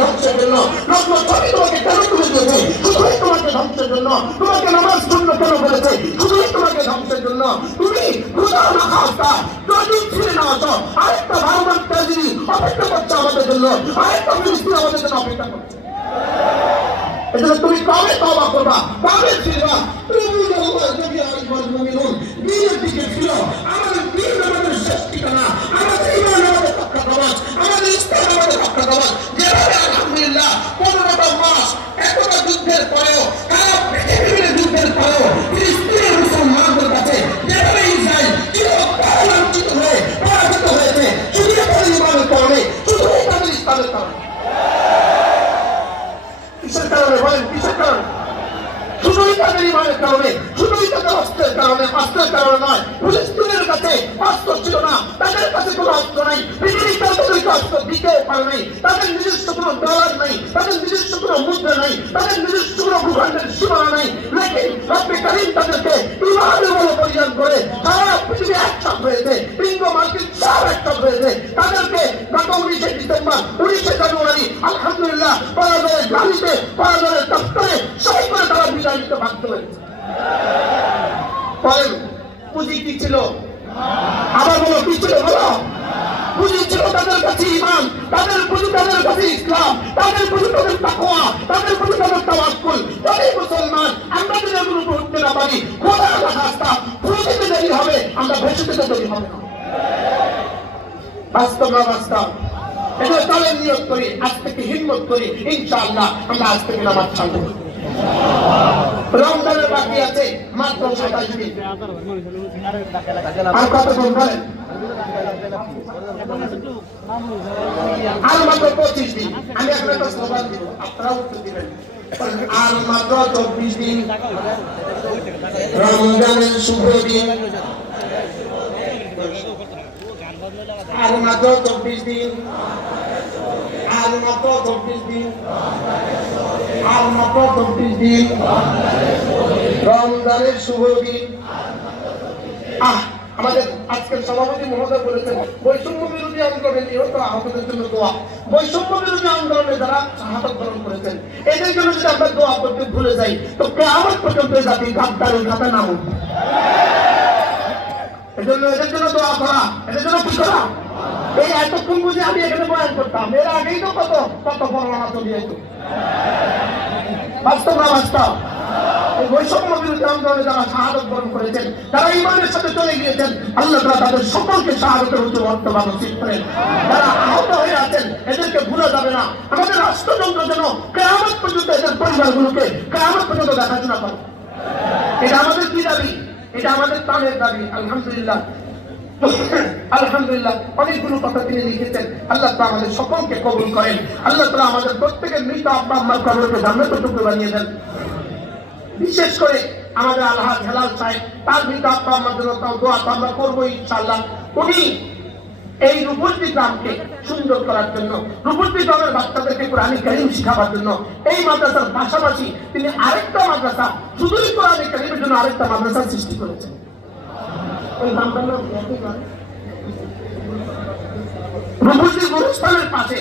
ধ্বংসের জন্য, নগ্ন ছবি তোমাকে কেন তুলে দিয়েছে, শুধুই তোমাকে ধ্বংসের জন্য, তোমাকে নামাজ শূন্য কেন বলেছে, শুধুই তোমাকে ধ্বংসের জন্য। তুমি খোদা না খাস্তা যদি ছিঁড়ে না আসো, আরেকটা ভারমান ট্র্যাজেডি অপেক্ষা করছে আমাদের জন্য, আরেকটা ফিলিস্তিন আমাদের জন্য অপেক্ষা করছে। এজন্য তুমি কবে তওবা করবা, কবে ফিরবা? তুমি দিনের দিকে ফিরো। আমাদের দিন আমাদের শেষ ঠিকানা, আমাদের ঈমান আমাদের রক্ষা কবচ, আমাদের ইসলাম আমাদের রক্ষা কবচ। যেভাবে আলহামদুলিল্লাহ 15টা মাস এতটা যুদ্ধের পরেও, সারা পৃথিবীর যুদ্ধের পরেও ফিলিস্তিনের মুসলমানদের কাছে যেভাবে ইসরায়েল চিরকাল লাঞ্ছিত হয়ে পরাজিত হয়েছে, শুধু তাদের ঈমানের কারণে, শুধু তাদের ইসলামের কারণে। কিসের কারণে বলেন, কিসের কারণে? শুধুই তাদের ঈমানের কারণে, শুধুই তাদের অস্ত্রের কারণে, অস্ত্রের কারণে নয়। ফিলিস্তিনের কাছে অস্ত্র ছিল না, তাদের কাছে কোনো অস্ত্র নাই, পৃথিবী তাদেরকে অস্ত্র দিতেও পারে নাই, তাদের নিজস্ব কোনো ডলার নাই, তাদের নিজস্ব কোনো মুদ্রা নাই, তাদের নিজস্ব কোনো ভূখণ্ডের সীমানা নাই। লেকিন রব্বে কারীম তাদেরকে ঈমানের বলে পরিধান করে সারা পৃথিবী একসাথ হয়েছে, ইঙ্গো মার্কিন সব একসাথ হয়েছে। তাদেরকে গত 19শে ডিসেম্বর, 19শে জানুয়ারি আলহামদুলিল্লাহ পরাজয়ের গালিতে, পরাজয়ের দপ্তরে সই করে তারা বিদায় নিতে বাধ্য হয়েছে। পরের পুঁজি কি ছিল? আবার বলো, কি ছিল বলো? পুঁজি ছিল তাদের কাছে ঈমান, তাদের পুঁজি তাদের কাছে ইসলাম, তাদের পুঁজি তাদের তাকওয়া, তাদের পুঁজি তাদের তাওয়াক্কুল। যদি মুসলমান আমরা যদি এগুলো উপর উঠতে না পারি, খোদার খাস্তা পুঁজিতে দেরি হবে, আমরা ভেসে যেতে দেরি হবে না। বাস্তব না বাস্তব? এটা চলেন নিয়ত করি, আজ থেকে হিম্মত করি, ইনশাআল্লাহ আমরা আজ থেকে নামাজ ছাড়ব। রমজানের বাকি আছে মাত্র 27 দিন, আর কতক্ষণ বলেন? আর মাত্র 25 দিন। আমি এখন একটা স্লোগান দিব, আপনারা উত্তর দিবেন। আর মাত্র 24 দিন, রমজানের শুভ দিন। আর মাত্র 24 দিন, আর মাত্র 24 দিন, আর মাত্র 24 দিন, রমজানের শুভ দিন। আমাদের আজকের সভাপতি মহোদয় বলেছেন বৈষম্য বিরোধী আন্দোলনে নিহত আহতদের জন্য দোয়া। বৈষম্য বিরোধী আন্দোলনে যারা শাহাদাত বরণ করেছেন, এদের জন্য যদি আমরা দোয়া করতে ভুলে যাই, তো কিয়ামত পর্যন্ত জাতি গাদ্দারের খাতা নাম উঠবে। এজন্য এদের জন্য দোয়া করা, এদের জন্য কি করা? এই এতক্ষণ বুঝে আমি এখানে বয়ান করতাম, এর আগেই তো কত কত বর্ণনা চলে যেত। বাস্তব না বাস্তব? বৈষম্য বিরোধী আন্দোলনে যারা শাহাদাত বরণ করেছেন, যারা ঈমানের সাথে চলে গিয়েছেন, আল্লাহ তাআলা তাদের সকলকে শাহাদাতের উচ্চ মর্তবা নসিব করেন। যারা আহত হয়ে আছেন, এদেরকে ভুলা যাবে না। আমাদের রাষ্ট্রযন্ত্র যেন কিয়ামত পর্যন্ত এদের পরিবারগুলোকে কিয়ামত পর্যন্ত দেখাশোনা করে। এটা আমাদের কি দাবি? এটা আমাদের প্রাণের দাবি। আলহামদুলিল্লাহ, আলহামদুলিল্লাহ অনেকগুলো কথা তিনি লিখেছেন। আল্লাহ তাআলা আমাদের সকলকে কবুল করেন। আল্লাহ তাআলা আমাদের প্রত্যেকের মৃত আব্বা আম্মার কবরকে জান্নাতের টুকরো বানিয়ে দেন। বিশেষ করে আমাদের আলহাজ হেলাল সাহেব, তার মৃত আব্বা আম্মার জন্য তাও দোয়া তো আমরা করবো ইনশাআল্লাহ। উনি এই রূপসী গ্রামকে সুন্দর করার জন্য, রূপসী গ্রামের বাচ্চাদেরকে কোরআন কারীম শিখাবার জন্য এই মাদ্রাসার পাশাপাশি তিনি আরেকটা মাদ্রাসা, শুধুই কোরআন কারীমের জন্য আরেকটা মাদ্রাসা সৃষ্টি করেছেন। ওই নামটা রূপসী গুরুস্থানের পাশে